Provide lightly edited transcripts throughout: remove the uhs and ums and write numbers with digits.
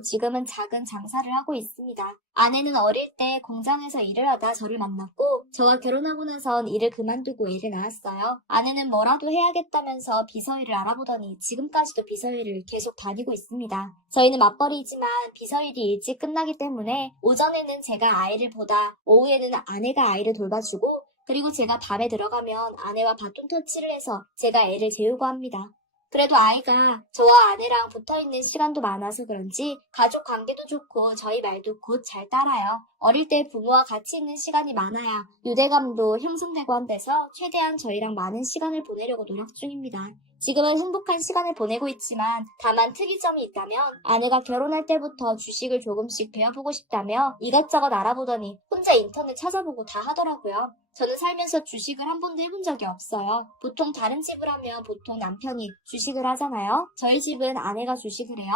지금은 작은 장사를 하고 있습니다. 아내는 어릴 때 공장에서 일을 하다 저를 만났고 저와 결혼하고 나선 일을 그만두고 애를 낳았어요. 아내는 뭐라도 해야겠다면서 비서일을 알아보더니 지금까지도 비서일을 계속 다니고 있습니다. 저희는 맞벌이지만 비서일이 일찍 끝나기 때문에 오전에는 제가 아이를 보다 오후에는 아내가 아이를 돌봐주고 그리고 제가 밤에 들어가면 아내와 바톤 터치를 해서 제가 애를 재우고 합니다. 그래도 아이가 저와 아내랑 붙어있는 시간도 많아서 그런지 가족 관계도 좋고 저희 말도 곧 잘 따라요. 어릴 때 부모와 같이 있는 시간이 많아야 유대감도 형성되고 한데서 최대한 저희랑 많은 시간을 보내려고 노력 중입니다. 지금은 행복한 시간을 보내고 있지만 다만 특이점이 있다면 아내가 결혼할 때부터 주식을 조금씩 배워보고 싶다며 이것저것 알아보더니 혼자 인터넷 찾아보고 다 하더라고요. 저는 살면서 주식을 한 번도 해본 적이 없어요. 보통 다른 집을 하면 보통 남편이 주식을 하잖아요. 저희 집은 아내가 주식을 해요.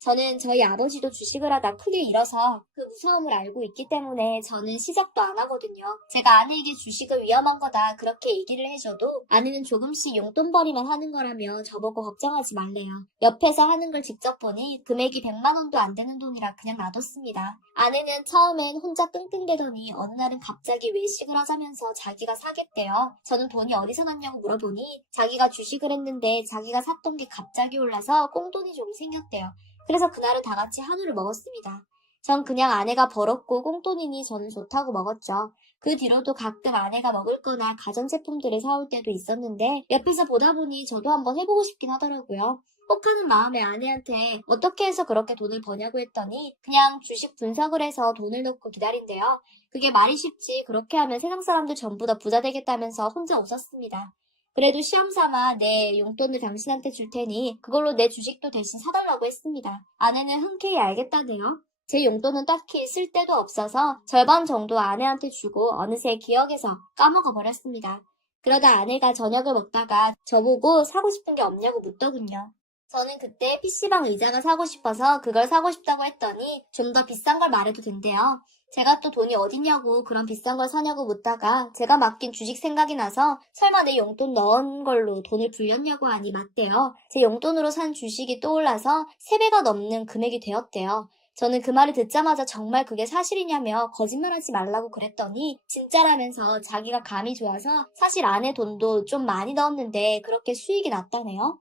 저는 저희 아버지도 주식을 하다 크게 잃어서 그 무서움을 알고 있기 때문에 저는 시작도 안 하거든요. 제가 아내에게 주식은 위험한 거다 그렇게 얘기를 해줘도 아내는 조금씩 용돈벌이만 하는 거라며 저보고 걱정하지 말래요. 옆에서 하는 걸 직접 보니 금액이 100만 원도 안 되는 돈이라 그냥 놔뒀습니다. 아내는 처음엔 혼자 끙끙대더니 어느 날은 갑자기 외식을 하자면서 자기가 사겠대요. 저는 돈이 어디서 났냐고 물어보니 자기가 주식을 했는데 자기가 샀던 게 갑자기 올라서 꽁돈이 좀 생겼대요. 그래서 그날은 다 같이 한우를 먹었습니다. 전 그냥 아내가 벌었고 꽁돈이니 저는 좋다고 먹었죠. 그 뒤로도 가끔 아내가 먹을 거나 가전제품들을 사올 때도 있었는데 옆에서 보다 보니 저도 한번 해보고 싶긴 하더라고요. 혹하는 마음에 아내한테 어떻게 해서 그렇게 돈을 버냐고 했더니 그냥 주식 분석을 해서 돈을 넣고 기다린대요. 그게 말이 쉽지 그렇게 하면 세상 사람들 전부 다 부자 되겠다면서 혼자 웃었습니다. 그래도 시험 삼아 내 용돈을 당신한테 줄 테니 그걸로 내 주식도 대신 사달라고 했습니다. 아내는 흔쾌히 알겠다네요. 제 용돈은 딱히 쓸 데도 없어서 절반 정도 아내한테 주고 어느새 기억에서 까먹어버렸습니다. 그러다 아내가 저녁을 먹다가 저보고 사고 싶은 게 없냐고 묻더군요. 저는 그때 PC방 의자가 사고 싶어서 그걸 사고 싶다고 했더니 좀 더 비싼 걸 말해도 된대요. 제가 또 돈이 어딨냐고 그런 비싼 걸 사냐고 묻다가 제가 맡긴 주식 생각이 나서 설마 내 용돈 넣은 걸로 돈을 불렸냐고 하니 맞대요. 제 용돈으로 산 주식이 떠올라서 3배가 넘는 금액이 되었대요. 저는 그 말을 듣자마자 정말 그게 사실이냐며 거짓말하지 말라고 그랬더니 진짜라면서 자기가 감이 좋아서 사실 아내 돈도 좀 많이 넣었는데 그렇게 수익이 났다네요.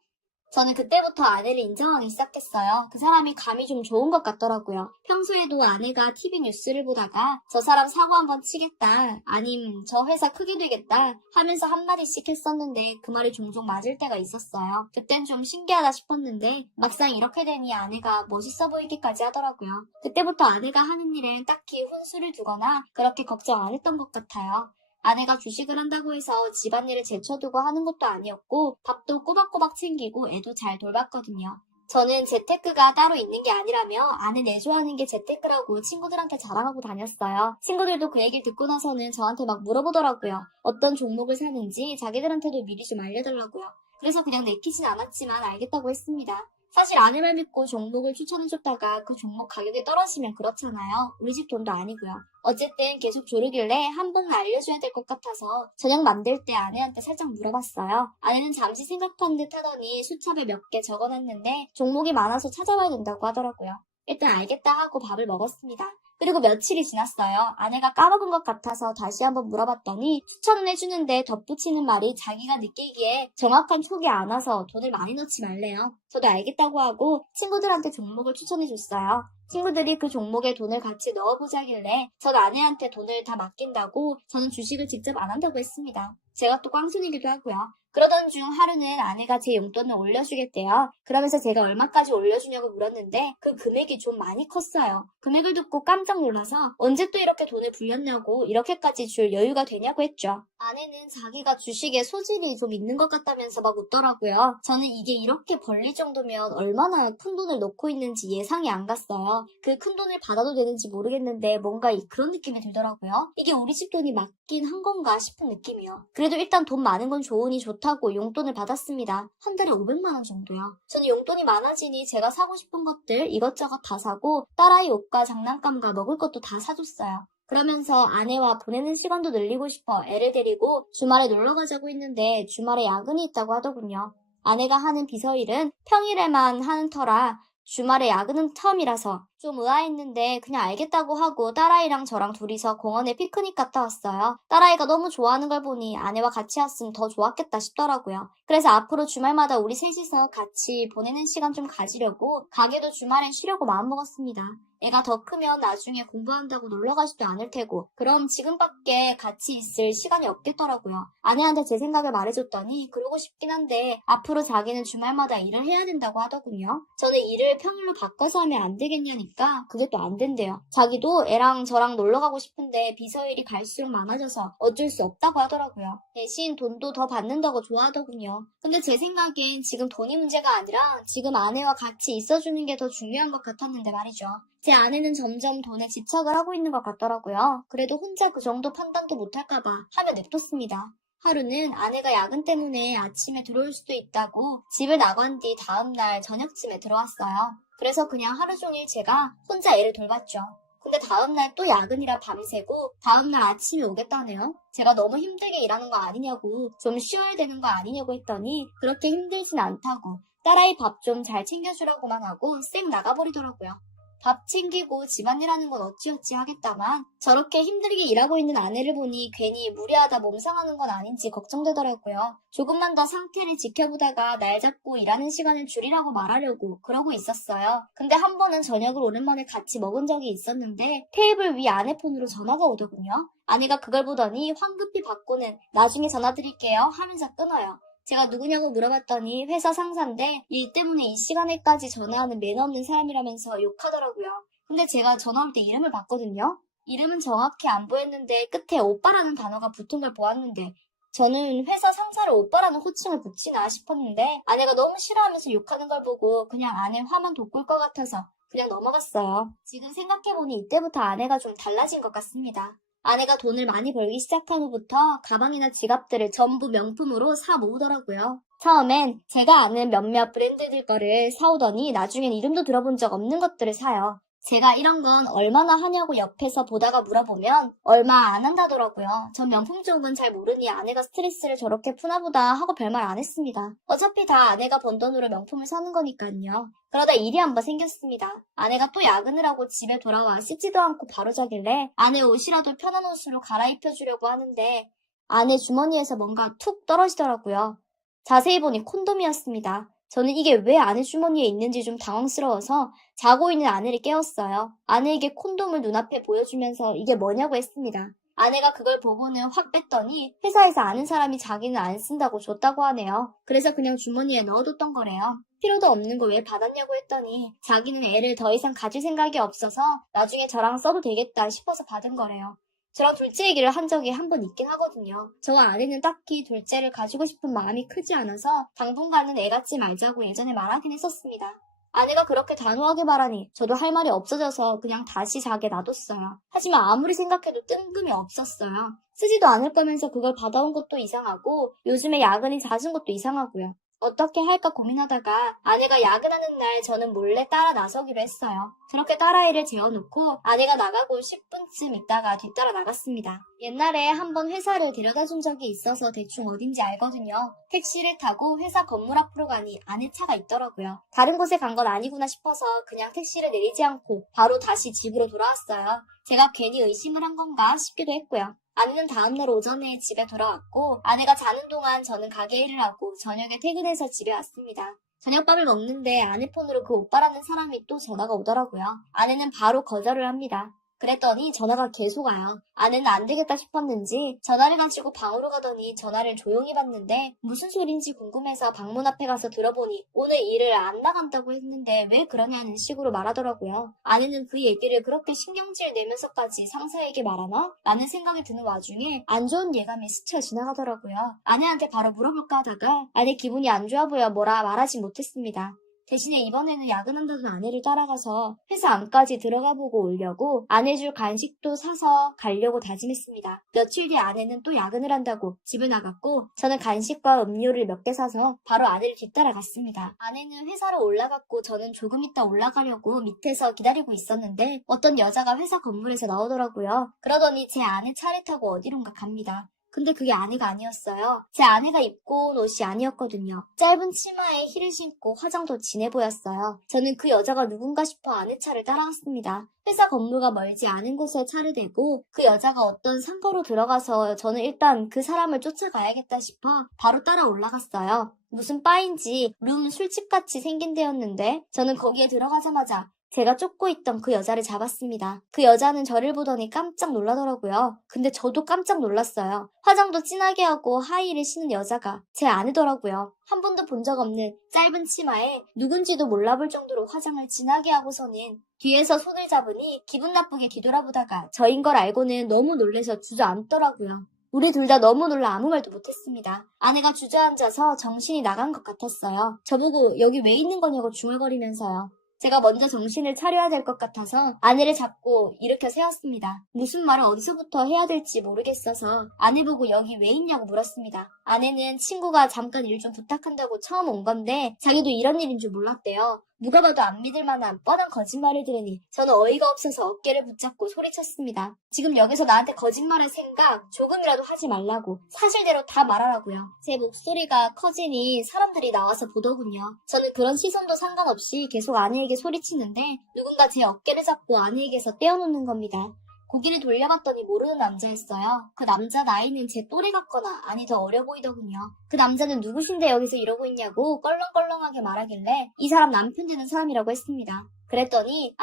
저는 그때부터 아내를 인정하기 시작했어요. 그 사람이 감이 좀 좋은 것 같더라고요. 평소에도 아내가 TV 뉴스를 보다가 저 사람 사고 한번 치겠다, 아님 저 회사 크게 되겠다 하면서 한마디씩 했었는데 그 말이 종종 맞을 때가 있었어요. 그땐 좀 신기하다 싶었는데 막상 이렇게 되니 아내가 멋있어 보이기까지 하더라고요. 그때부터 아내가 하는 일엔 딱히 훈수를 두거나 그렇게 걱정 안 했던 것 같아요. 아내가 주식을 한다고 해서 집안일을 제쳐두고 하는 것도 아니었고 밥도 꼬박꼬박 챙기고 애도 잘 돌봤거든요. 저는 재테크가 따로 있는 게 아니라며 아내 내조하는 게 재테크라고 친구들한테 자랑하고 다녔어요. 친구들도 그 얘기를 듣고 나서는 저한테 막 물어보더라고요. 어떤 종목을 사는지 자기들한테도 미리 좀 알려달라고요. 그래서 그냥 내키진 않았지만 알겠다고 했습니다. 사실 아내 말 믿고 종목을 추천해줬다가 그 종목 가격이 떨어지면 그렇잖아요. 우리 집 돈도 아니고요. 어쨌든 계속 조르길래 한 번은 알려줘야 될 것 같아서 저녁 만들 때 아내한테 살짝 물어봤어요. 아내는 잠시 생각한 듯 하더니 수첩에 몇 개 적어놨는데 종목이 많아서 찾아봐야 된다고 하더라고요. 일단 알겠다 하고 밥을 먹었습니다. 그리고 며칠이 지났어요. 아내가 까먹은 것 같아서 다시 한번 물어봤더니 추천은 해주는데 덧붙이는 말이 자기가 느끼기에 정확한 촉이 안 와서 돈을 많이 넣지 말래요. 저도 알겠다고 하고 친구들한테 종목을 추천해줬어요. 친구들이 그 종목에 돈을 같이 넣어보자길래 전 아내한테 돈을 다 맡긴다고 저는 주식을 직접 안 한다고 했습니다. 제가 또 꽝손이기도 하고요. 그러던 중 하루는 아내가 제 용돈을 올려주겠대요. 그러면서 제가 얼마까지 올려주냐고 물었는데 그 금액이 좀 많이 컸어요. 금액을 듣고 깜짝 놀라서 언제 또 이렇게 돈을 불렸냐고 이렇게까지 줄 여유가 되냐고 했죠. 아내는 자기가 주식에 소질이 좀 있는 것 같다면서 막 웃더라고요. 저는 이게 이렇게 벌릴 정도면 얼마나 큰 돈을 넣고 있는지 예상이 안 갔어요. 그 큰 돈을 받아도 되는지 모르겠는데 뭔가 그런 느낌이 들더라고요. 이게 우리 집 돈이 맞긴 한 건가 싶은 느낌이요. 그래도 일단 돈 많은 건 좋으니 좋다고 용돈을 받았습니다. 한 달에 500만 원 정도요. 저는 용돈이 많아지니 제가 사고 싶은 것들 이것저것 다 사고 딸아이 옷과 장난감과 먹을 것도 다 사줬어요. 그러면서 아내와 보내는 시간도 늘리고 싶어 애를 데리고 주말에 놀러 가자고 했는데 주말에 야근이 있다고 하더군요. 아내가 하는 비서일은 평일에만 하는 터라 주말에 야근은 처음이라서 좀 의아했는데 그냥 알겠다고 하고 딸아이랑 저랑 둘이서 공원에 피크닉 갔다 왔어요. 딸아이가 너무 좋아하는 걸 보니 아내와 같이 왔으면 더 좋았겠다 싶더라고요. 그래서 앞으로 주말마다 우리 셋이서 같이 보내는 시간 좀 가지려고 가게도 주말엔 쉬려고 마음먹었습니다. 애가 더 크면 나중에 공부한다고 놀러 가지도 않을 테고 그럼 지금밖에 같이 있을 시간이 없겠더라고요. 아내한테 제 생각을 말해줬더니 그러고 싶긴 한데 앞으로 자기는 주말마다 일을 해야 된다고 하더군요. 저는 일을 평일로 바꿔서 하면 안 되겠냐니까 그게 또 안 된대요. 자기도 애랑 저랑 놀러 가고 싶은데 비서일이 갈수록 많아져서 어쩔 수 없다고 하더라고요. 대신 돈도 더 받는다고 좋아하더군요. 근데 제 생각엔 지금 돈이 문제가 아니라 지금 아내와 같이 있어주는 게 더 중요한 것 같았는데 말이죠. 제 아내는 점점 돈에 집착을 하고 있는 것 같더라고요. 그래도 혼자 그 정도 판단도 못할까봐 하며 냅뒀습니다. 하루는 아내가 야근 때문에 아침에 들어올 수도 있다고 집을 나간 뒤 다음날 저녁쯤에 들어왔어요. 그래서 그냥 하루 종일 제가 혼자 애를 돌봤죠. 근데 다음날 또 야근이라 밤새고 다음날 아침에 오겠다네요. 제가 너무 힘들게 일하는 거 아니냐고 좀 쉬어야 되는 거 아니냐고 했더니 그렇게 힘들진 않다고 딸아이 밥 좀 잘 챙겨주라고만 하고 쌩 나가버리더라고요. 밥 챙기고 집안일하는 건 어찌어찌 하겠다만 저렇게 힘들게 일하고 있는 아내를 보니 괜히 무리하다 몸상하는 건 아닌지 걱정되더라고요. 조금만 더 상태를 지켜보다가 날 잡고 일하는 시간을 줄이라고 말하려고 그러고 있었어요. 근데 한 번은 저녁을 오랜만에 같이 먹은 적이 있었는데 테이블 위 아내 폰으로 전화가 오더군요. 아내가 그걸 보더니 황급히 받고는 나중에 전화드릴게요 하면서 끊어요. 제가 누구냐고 물어봤더니 회사 상사인데 일 때문에 이 시간에까지 전화하는 매너 없는 사람이라면서 욕하더라고요. 근데 제가 전화 올 때 이름을 봤거든요. 이름은 정확히 안 보였는데 끝에 오빠라는 단어가 붙은 걸 보았는데 저는 회사 상사를 오빠라는 호칭을 붙이나 싶었는데 아내가 너무 싫어하면서 욕하는 걸 보고 그냥 아내 화만 돋굴 것 같아서 그냥 넘어갔어요. 지금 생각해보니 이때부터 아내가 좀 달라진 것 같습니다. 아내가 돈을 많이 벌기 시작한 후부터 가방이나 지갑들을 전부 명품으로 사 모으더라고요. 처음엔 제가 아는 몇몇 브랜드들 거를 사오더니 나중엔 이름도 들어본 적 없는 것들을 사요. 제가 이런 건 얼마나 하냐고 옆에서 보다가 물어보면 얼마 안 한다더라고요. 전 명품 쪽은 잘 모르니 아내가 스트레스를 저렇게 푸나보다 하고 별말 안 했습니다. 어차피 다 아내가 번 돈으로 명품을 사는 거니까요. 그러다 일이 한 번 생겼습니다. 아내가 또 야근을 하고 집에 돌아와 씻지도 않고 바로 자길래 아내 옷이라도 편한 옷으로 갈아입혀주려고 하는데 아내 주머니에서 뭔가 툭 떨어지더라고요. 자세히 보니 콘돔이었습니다. 저는 이게 왜 아내 주머니에 있는지 좀 당황스러워서 자고 있는 아내를 깨웠어요. 아내에게 콘돔을 눈앞에 보여주면서 이게 뭐냐고 했습니다. 아내가 그걸 보고는 확 뺐더니 회사에서 아는 사람이 자기는 안 쓴다고 줬다고 하네요. 그래서 그냥 주머니에 넣어뒀던 거래요. 필요도 없는 거 왜 받았냐고 했더니 자기는 애를 더 이상 가질 생각이 없어서 나중에 저랑 써도 되겠다 싶어서 받은 거래요. 저랑 둘째 얘기를 한 적이 한 번 있긴 하거든요. 저와 아내는 딱히 둘째를 가지고 싶은 마음이 크지 않아서 당분간은 애 갖지 말자고 예전에 말하긴 했었습니다. 아내가 그렇게 단호하게 말하니 저도 할 말이 없어져서 그냥 다시 자게 놔뒀어요. 하지만 아무리 생각해도 뜬금이 없었어요. 쓰지도 않을 거면서 그걸 받아온 것도 이상하고 요즘에 야근이 잦은 것도 이상하고요. 어떻게 할까 고민하다가 아내가 야근하는 날 저는 몰래 따라 나서기로 했어요. 그렇게 딸아이를 재워놓고 아내가 나가고 10분쯤 있다가 뒤따라 나갔습니다. 옛날에 한번 회사를 데려다 준 적이 있어서 대충 어딘지 알거든요. 택시를 타고 회사 건물 앞으로 가니 아내 차가 있더라고요. 다른 곳에 간 건 아니구나 싶어서 그냥 택시를 내리지 않고 바로 다시 집으로 돌아왔어요. 제가 괜히 의심을 한 건가 싶기도 했고요. 아내는 다음날 오전에 집에 돌아왔고 아내가 자는 동안 저는 가게 일을 하고 저녁에 퇴근해서 집에 왔습니다. 저녁밥을 먹는데 아내 폰으로 그 오빠라는 사람이 또 전화가 오더라고요. 아내는 바로 거절을 합니다. 그랬더니 전화가 계속 와요. 아내는 안 되겠다 싶었는지 전화를 가지고 방으로 가더니 전화를 조용히 받는데 무슨 소린지 궁금해서 방문 앞에 가서 들어보니 오늘 일을 안 나간다고 했는데 왜 그러냐는 식으로 말하더라고요. 아내는 그 얘기를 그렇게 신경질 내면서까지 상사에게 말하나? 라는 생각이 드는 와중에 안 좋은 예감이 스쳐 지나가더라고요. 아내한테 바로 물어볼까 하다가 아내 기분이 안 좋아 보여 뭐라 말하지 못했습니다. 대신에 이번에는 야근한다던 아내를 따라가서 회사 안까지 들어가보고 오려고 아내 줄 간식도 사서 가려고 다짐했습니다. 며칠 뒤에 아내는 또 야근을 한다고 집을 나갔고 저는 간식과 음료를 몇 개 사서 바로 아내를 뒤따라 갔습니다. 아내는 회사로 올라갔고 저는 조금 있다 올라가려고 밑에서 기다리고 있었는데 어떤 여자가 회사 건물에서 나오더라고요. 그러더니 제 아내 차를 타고 어디론가 갑니다. 근데 그게 아내가 아니었어요. 제 아내가 입고 온 옷이 아니었거든요. 짧은 치마에 힐을 신고 화장도 진해 보였어요. 저는 그 여자가 누군가 싶어 아내 차를 따라갔습니다. 회사 건물과 멀지 않은 곳에 차를 대고 그 여자가 어떤 상가로 들어가서 저는 일단 그 사람을 쫓아가야겠다 싶어 바로 따라 올라갔어요. 무슨 바인지 룸 술집같이 생긴 데였는데 저는 거기에 들어가자마자 제가 쫓고 있던 그 여자를 잡았습니다. 그 여자는 저를 보더니 깜짝 놀라더라고요. 근데 저도 깜짝 놀랐어요. 화장도 진하게 하고 하이힐을 신은 여자가 제 아내더라고요. 한 번도 본 적 없는 짧은 치마에 누군지도 몰라볼 정도로 화장을 진하게 하고서는 뒤에서 손을 잡으니 기분 나쁘게 뒤돌아보다가 저인 걸 알고는 너무 놀라서 주저앉더라고요. 우리 둘 다 너무 놀라 아무 말도 못했습니다. 아내가 주저앉아서 정신이 나간 것 같았어요. 저보고 여기 왜 있는 거냐고 중얼거리면서요. 제가 먼저 정신을 차려야 될 것 같아서 아내를 잡고 일으켜 세웠습니다. 무슨 말을 어디서부터 해야 될지 모르겠어서 아내 보고 여기 왜 있냐고 물었습니다. 아내는 친구가 잠깐 일 좀 부탁한다고 처음 온 건데 자기도 이런 일인 줄 몰랐대요. 누가 봐도 안 믿을 만한 뻔한 거짓말을 들으니 저는 어이가 없어서 어깨를 붙잡고 소리쳤습니다. 지금 여기서 나한테 거짓말할 생각 조금이라도 하지 말라고 사실대로 다 말하라고요. 제 목소리가 커지니 사람들이 나와서 보더군요. 저는 그런 시선도 상관없이 계속 아내에게 소리치는데 누군가 제 어깨를 잡고 아내에게서 떼어놓는 겁니다. 고개를 돌려봤더니 모르는 남자였어요. 그 남자 나이는 제 또래 같거나 아니 더 어려 보이더군요. 그 남자는 누구신데 여기서 이러고 있냐고 껄렁껄렁하게 말하길래 이 사람 남편 되는 사람이라고 했습니다. 그랬더니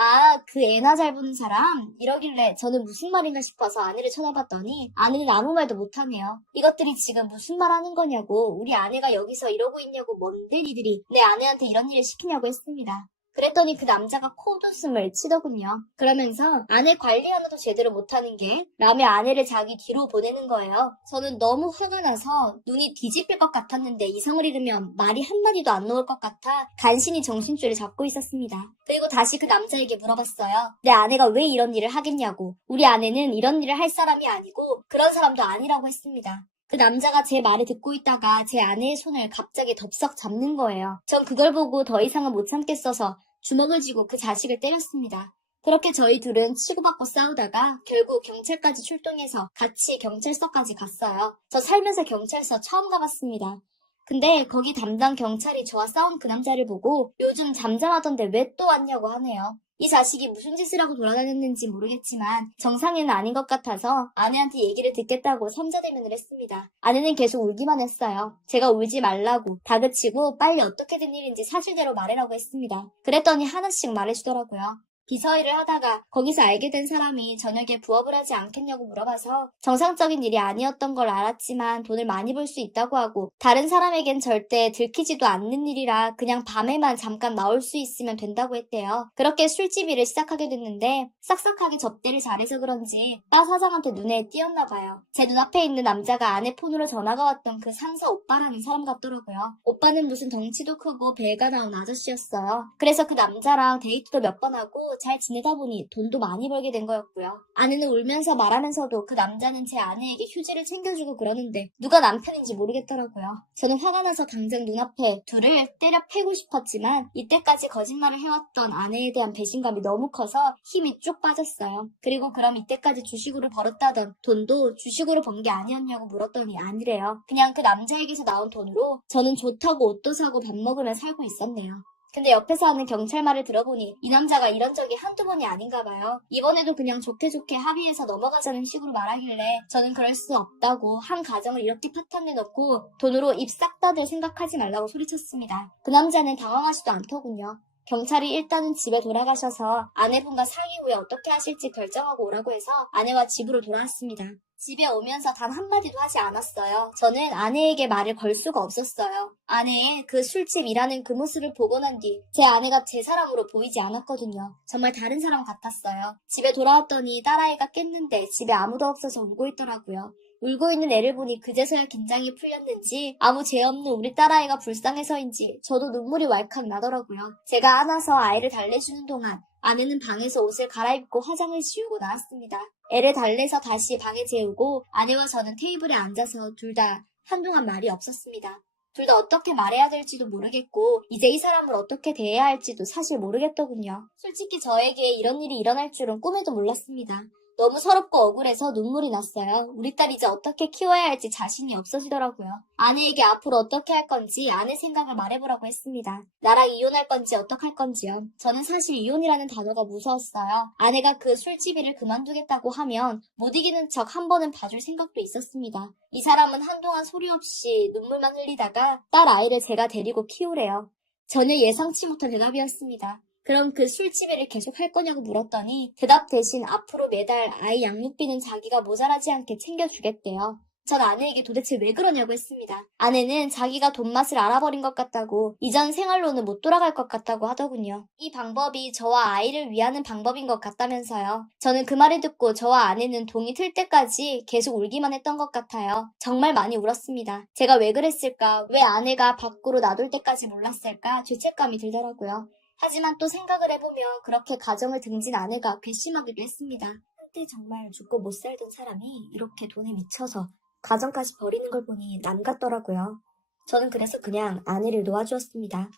그 애나 잘 보는 사람? 이러길래 저는 무슨 말인가 싶어서 아내를 쳐다봤더니 아내는 아무 말도 못하네요. 이것들이 지금 무슨 말 하는 거냐고 우리 아내가 여기서 이러고 있냐고 뭔데 니들이 내 아내한테 이런 일을 시키냐고 했습니다. 그랬더니 그 남자가 코웃음을 치더군요. 그러면서 아내 관리 하나도 제대로 못하는 게 라며 아내를 자기 뒤로 보내는 거예요. 저는 너무 화가 나서 눈이 뒤집힐 것 같았는데 이성을 잃으면 말이 한마디도 안 나올 것 같아 간신히 정신줄을 잡고 있었습니다. 그리고 다시 그 남자에게 물어봤어요. 내 아내가 왜 이런 일을 하겠냐고. 우리 아내는 이런 일을 할 사람이 아니고 그런 사람도 아니라고 했습니다. 그 남자가 제 말을 듣고 있다가 제 아내의 손을 갑자기 덥석 잡는 거예요. 전 그걸 보고 더 이상은 못 참겠어서 주먹을 쥐고 그 자식을 때렸습니다. 그렇게 저희 둘은 치고받고 싸우다가 결국 경찰까지 출동해서 같이 경찰서까지 갔어요. 저 살면서 경찰서 처음 가봤습니다. 근데 거기 담당 경찰이 저와 싸운 그 남자를 보고 요즘 잠잠하던데 왜 또 왔냐고 하네요. 이 자식이 무슨 짓을 하고 돌아다녔는지 모르겠지만 정상인은 아닌 것 같아서 아내한테 얘기를 듣겠다고 삼자대면을 했습니다. 아내는 계속 울기만 했어요. 제가 울지 말라고 다그치고 빨리 어떻게 된 일인지 사실대로 말해라고 했습니다. 그랬더니 하나씩 말해주더라고요. 비서일을 하다가 거기서 알게 된 사람이 저녁에 부업을 하지 않겠냐고 물어봐서 정상적인 일이 아니었던 걸 알았지만 돈을 많이 벌 수 있다고 하고 다른 사람에겐 절대 들키지도 않는 일이라 그냥 밤에만 잠깐 나올 수 있으면 된다고 했대요. 그렇게 술집 일을 시작하게 됐는데 싹싹하게 접대를 잘해서 그런지 바 사장한테 눈에 띄었나 봐요. 제 눈앞에 있는 남자가 아내 폰으로 전화가 왔던 그 상사 오빠라는 사람 같더라고요. 오빠는 무슨 덩치도 크고 배가 나온 아저씨였어요. 그래서 그 남자랑 데이트도 몇 번 하고 잘 지내다 보니 돈도 많이 벌게 된 거였고요. 아내는 울면서 말하면서도 그 남자는 제 아내에게 휴지를 챙겨주고 그러는데 누가 남편인지 모르겠더라고요. 저는 화가 나서 당장 눈앞에 둘을 때려 패고 싶었지만 이때까지 거짓말을 해왔던 아내에 대한 배신감이 너무 커서 힘이 쭉 빠졌어요. 그리고 그럼 이때까지 주식으로 벌었다던 돈도 주식으로 번 게 아니었냐고 물었더니 아니래요. 그냥 그 남자에게서 나온 돈으로 저는 좋다고 옷도 사고 밥 먹으며 살고 있었네요. 근데 옆에서 하는 경찰 말을 들어보니 이 남자가 이런 적이 한두 번이 아닌가 봐요. 이번에도 그냥 좋게 합의해서 넘어가자는 식으로 말하길래 저는 그럴 수 없다고 한 가정을 이렇게 파탄내 놓고 돈으로 입 싹 다 댈 생각하지 말라고 소리쳤습니다. 그 남자는 당황하지도 않더군요. 경찰이 일단은 집에 돌아가셔서 아내분과 상의 후에 어떻게 하실지 결정하고 오라고 해서 아내와 집으로 돌아왔습니다. 집에 오면서 단 한마디도 하지 않았어요. 저는 아내에게 말을 걸 수가 없었어요. 아내의 그 술집 일하는 그 모습을 보고 난 뒤 제 아내가 제 사람으로 보이지 않았거든요. 정말 다른 사람 같았어요. 집에 돌아왔더니 딸아이가 깼는데 집에 아무도 없어서 울고 있더라고요. 울고 있는 애를 보니 그제서야 긴장이 풀렸는지 아무 죄 없는 우리 딸아이가 불쌍해서인지 저도 눈물이 왈칵 나더라고요. 제가 안아서 아이를 달래주는 동안 아내는 방에서 옷을 갈아입고 화장을 지우고 나왔습니다. 애를 달래서 다시 방에 재우고 아내와 저는 테이블에 앉아서 둘 다 한동안 말이 없었습니다. 둘 다 어떻게 말해야 될지도 모르겠고 이제 이 사람을 어떻게 대해야 할지도 사실 모르겠더군요. 솔직히 저에게 이런 일이 일어날 줄은 꿈에도 몰랐습니다. 너무 서럽고 억울해서 눈물이 났어요. 우리 딸 이제 어떻게 키워야 할지 자신이 없어지더라고요. 아내에게 앞으로 어떻게 할 건지 아내 생각을 말해보라고 했습니다. 나랑 이혼할 건지 어떡할 건지요. 저는 사실 이혼이라는 단어가 무서웠어요. 아내가 그 술집이를 그만두겠다고 하면 못 이기는 척 한 번은 봐줄 생각도 있었습니다. 이 사람은 한동안 소리 없이 눈물만 흘리다가 딸 아이를 제가 데리고 키우래요. 전혀 예상치 못한 대답이었습니다. 그럼 그 술집애를 계속 할 거냐고 물었더니 대답 대신 앞으로 매달 아이 양육비는 자기가 모자라지 않게 챙겨주겠대요. 전 아내에게 도대체 왜 그러냐고 했습니다. 아내는 자기가 돈 맛을 알아버린 것 같다고 이전 생활로는 못 돌아갈 것 같다고 하더군요. 이 방법이 저와 아이를 위하는 방법인 것 같다면서요. 저는 그 말을 듣고 저와 아내는 동이 틀 때까지 계속 울기만 했던 것 같아요. 정말 많이 울었습니다. 제가 왜 그랬을까? 왜 아내가 밖으로 놔둘 때까지 몰랐을까? 죄책감이 들더라고요. 하지만 또 생각을 해보며 그렇게 가정을 등진 아내가 괘씸하기도 했습니다. 한때 정말 죽고 못 살던 사람이 이렇게 돈에 미쳐서 가정까지 버리는 걸 보니 남 같더라고요. 저는 그래서 그냥 아내를 놓아주었습니다.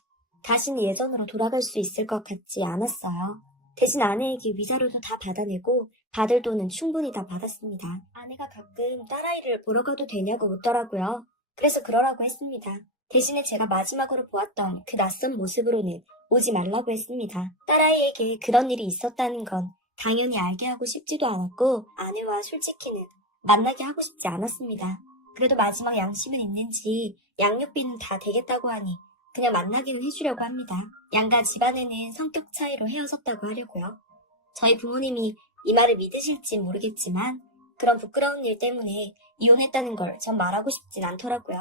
다시는 예전으로 돌아갈 수 있을 것 같지 않았어요. 대신 아내에게 위자료도 다 받아내고 받을 돈은 충분히 다 받았습니다. 아내가 가끔 딸아이를 보러 가도 되냐고 묻더라고요. 그래서 그러라고 했습니다. 대신에 제가 마지막으로 보았던 그 낯선 모습으로는 오지 말라고 했습니다. 딸아이에게 그런 일이 있었다는 건 당연히 알게 하고 싶지도 않았고 아내와 솔직히는 만나게 하고 싶지 않았습니다. 그래도 마지막 양심은 있는지 양육비는 다 되겠다고 하니 그냥 만나기는 해주려고 합니다. 양가 집안에는 성격 차이로 헤어졌다고 하려고요. 저희 부모님이 이 말을 믿으실지 모르겠지만 그런 부끄러운 일 때문에 이혼했다는 걸 전 말하고 싶진 않더라고요.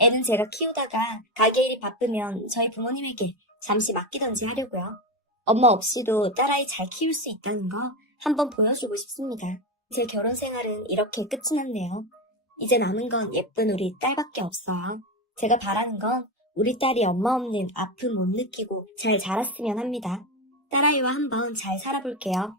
애는 제가 키우다가 가게 일이 바쁘면 저희 부모님에게 잠시 맡기던지 하려고요. 엄마 없이도 딸아이 잘 키울 수 있다는 거 한번 보여주고 싶습니다. 제 결혼 생활은 이렇게 끝이 났네요. 이제 남은 건 예쁜 우리 딸밖에 없어요. 제가 바라는 건 우리 딸이 엄마 없는 아픔 못 느끼고 잘 자랐으면 합니다. 딸아이와 한번 잘 살아볼게요.